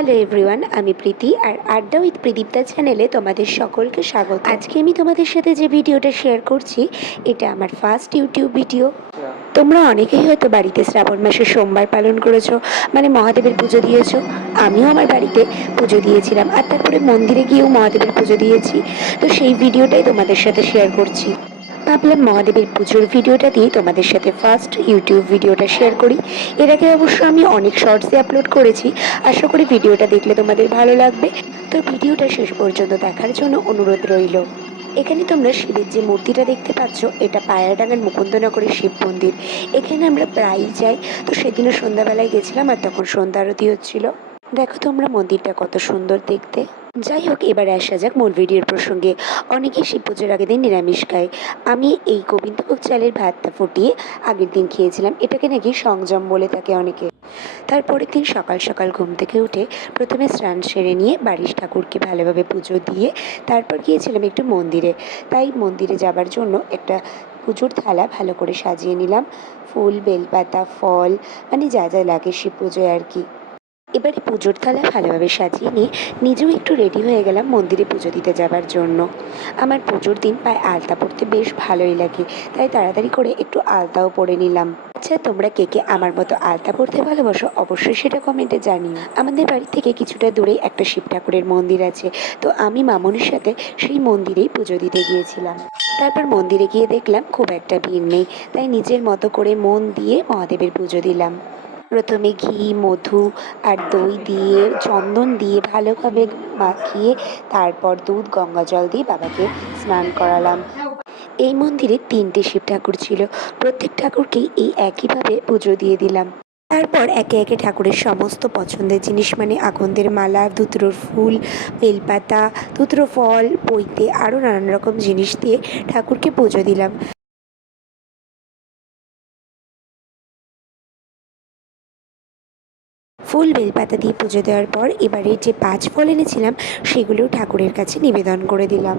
Hello everyone, আমি প্রীতি আর আড্ডা with Pradipta চ্যানেলে তোমাদের সকলকে স্বাগত। আজকে আমি তোমাদের সাথে যে ভিডিওটা শেয়ার করছি এটা আমার ফার্স্ট ইউটিউব ভিডিও। তোমরা অনেকেই হয়তো বাড়িতে শ্রাবণ মাসে সোমবার পালন করেছো, মানে মহাদেবের পুজো দিয়েছো। আমিও আমার বাড়িতে পুজো দিয়েছিলাম আর তারপরে মন্দিরে গিয়েও মহাদেবের পুজো দিয়েছি। তো সেই ভিডিওটাই তোমাদের সাথে শেয়ার করছি। ভাবলাম মহাদেবের পুজোর ভিডিওটা দিয়ে তোমাদের সাথে ফার্স্ট ইউটিউব ভিডিওটা শেয়ার করি। এর আগে অবশ্য আমি অনেক শর্টসে আপলোড করেছি, আশা করি ভিডিওটা দেখলে তোমাদের ভালো লাগবে। তো ভিডিওটা শেষ পর্যন্ত দেখার জন্য অনুরোধ রইল। এখানে তোমরা শিবের যে মূর্তিটা দেখতে পাচ্ছ, এটা পায়রাডাঙ্গার মুকুন্দনগরের শিব মন্দির। এখানে আমরা প্রায়ই যাই। তো সেদিনও সন্ধ্যাবেলায় গেছিলাম আর তখন সন্ধ্যা আরতি হচ্ছিল। দেখো তোমরা মন্দিরটা কত সুন্দর দেখতে। যাই হোক, এবার আসা যাক মূল ভিডিওর প্রসঙ্গে। অনেকেই শিব পুজোর আগের দিন নিরামিষ খায়। আমি এই গোবিন্দভোগ চালের ভাতটা ফুটিয়ে আগের দিন খেয়েছিলাম। এটাকে নাকি সংযম বলে থাকে অনেকে। তারপরের দিন সকাল সকাল ঘুম থেকে উঠে প্রথমে স্নান সেরে নিয়ে বাড়ির ঠাকুরকে ভালোভাবে পুজো দিয়ে তারপর গিয়েছিলাম একটু মন্দিরে। তাই মন্দিরে যাবার জন্য একটা পুজোর থালা ভালো করে সাজিয়ে নিলাম। ফুল, বেলপাতা, ফল, মানে যা যা লাগে শিব পুজোয় আর কি। এবারে পুজোর থালা ভালোভাবে সাজিয়ে নিয়ে নিজেও একটু রেডি হয়ে গেলাম মন্দিরে পুজো দিতে যাবার জন্য। আমার পুজোর দিন পায়ে আলতা পরতে বেশ ভালোই লাগে, তাই তাড়াতাড়ি করে একটু আলতাও পরে নিলাম। আচ্ছা, তোমরা কে কে আমার মতো আলতা পরতে ভালোবাসো অবশ্যই সেটা কমেন্টে জানিও। আমাদের বাড়ি থেকে কিছুটা দূরেই একটা শিব ঠাকুরের মন্দির আছে, তো আমি মামনির সাথে সেই মন্দিরেই পুজো দিতে গিয়েছিলাম। তারপর মন্দিরে গিয়ে দেখলাম খুব একটা ভিড় নেই, তাই নিজের মতো করে মন দিয়ে মহাদেবের পুজো দিলাম। প্রথমে ঘি, মধু আর দই দিয়ে, চন্দন দিয়ে ভালোভাবে মাখিয়ে তারপর দুধ, গঙ্গা জল দিয়ে বাবাকে স্নান করালাম। এই মন্দিরে 3টে শিব ঠাকুর ছিল। প্রত্যেক ঠাকুরকেই এই একইভাবে পুজো দিয়ে দিলাম। তারপর একে একে ঠাকুরের সমস্ত পছন্দের জিনিস, মানে আকন্দের মালা, ধুতরোর ফুল, বেলপাতা, ধুতরো ফল, পৈতে আরও নানান রকম জিনিস দিয়ে ঠাকুরকে পুজো দিলাম। ফুল, বেলপাতা দিয়ে পুজো দেওয়ার পর এবারে যে 5 ফল এনেছিলাম সেগুলোও ঠাকুরের কাছে নিবেদন করে দিলাম।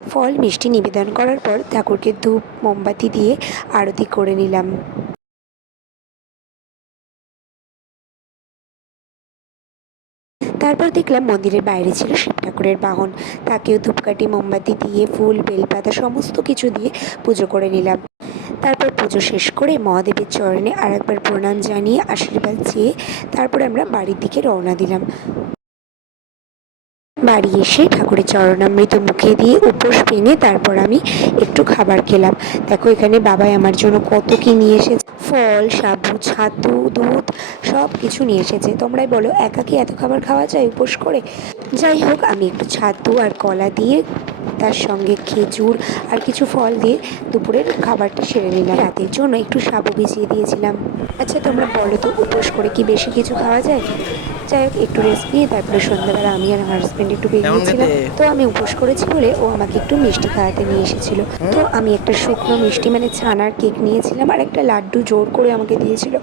ফল, মিষ্টি নিবেদন করার পর ঠাকুরকে ধূপ, মোমবাতি দিয়ে আরতি করে নিলাম। তারপর দেখলাম মন্দিরের বাইরে ছিল শিব ঠাকুরের বাহন। তাকেও ধূপকাঠি, মোমবাতি দিয়ে, ফুল, বেলপাতা সমস্ত কিছু দিয়ে পুজো করে নিলাম। তারপর পুজো শেষ করে মহাদেবের চরণে আরেকবার প্রণাম জানিয়ে আশীর্বাদ চেয়ে তারপরে আমরা বাড়ির দিকে রওনা দিলাম। বাড়ি এসে ঠাকুরের চরণামৃত মুখে দিয়ে উপোস ভেঙে তারপর আমি একটু খাবার খেলাম। দেখো এখানে বাবাই আমার জন্য কত কি নিয়ে এসেছে। ফল, সাবু, ছাতু, দুধ সব কিছু নিয়ে এসেছে। তোমরাই বলো একা কি এত খাবার খাওয়া যায় উপোস করে? যাই হোক, আমি একটু ছাতু আর কলা দিয়ে, তার সঙ্গে খেজুর আর কিছু ফল দিয়ে দুপুরের খাবারটা সেরে নিলাম। রাতের জন্য একটু সাবু ভিজিয়ে দিয়েছিলাম। আচ্ছা তোমরা বলো তো, উপোস করে কি বেশি কিছু খাওয়া যায়? যাই হোক, একটু রেস্ট নিয়ে তারপরে সন্ধ্যাবেলা আমি আর আমার হাজব্যান্ড একটু বেরিয়েছিলাম। তো আমি উপোস করেছি বলে ও আমাকে একটু মিষ্টি খাওয়াতে নিয়ে এসেছিল। তো আমি একটা শুকনো মিষ্টি, মানে ছানার কেক নিয়েছিলাম আর একটা লাড্ডু জোর করে আমাকে দিয়েছিল,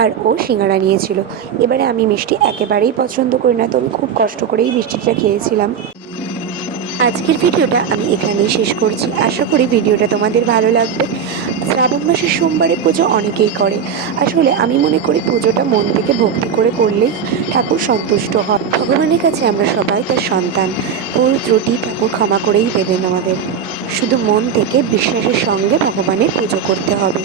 আর ও সিঙ্গাড়া নিয়েছিল। এবারে আমি মিষ্টি একেবারেই পছন্দ করি না, তো আমি খুব কষ্ট করেই মিষ্টিটা খেয়েছিলাম। আজকের ভিডিওটা আমি এখানেই শেষ করছি। আশা করি ভিডিওটা তোমাদের ভালো লাগবে। শ্রাবণ মাসের সোমবারে পুজো অনেকেই করে। আসলে আমি মনে করি পুজোটা মন থেকে ভক্তি করে করলেই ঠাকুর সন্তুষ্ট হয়। ভগবানের কাছে আমরা সবাই তার সন্তান। ভুল ত্রুটি ঠাকুর ক্ষমা করেই দেবেন আমাদের। শুধু মন থেকে বিশ্বাসের সঙ্গে ভগবানের পুজো করতে হবে।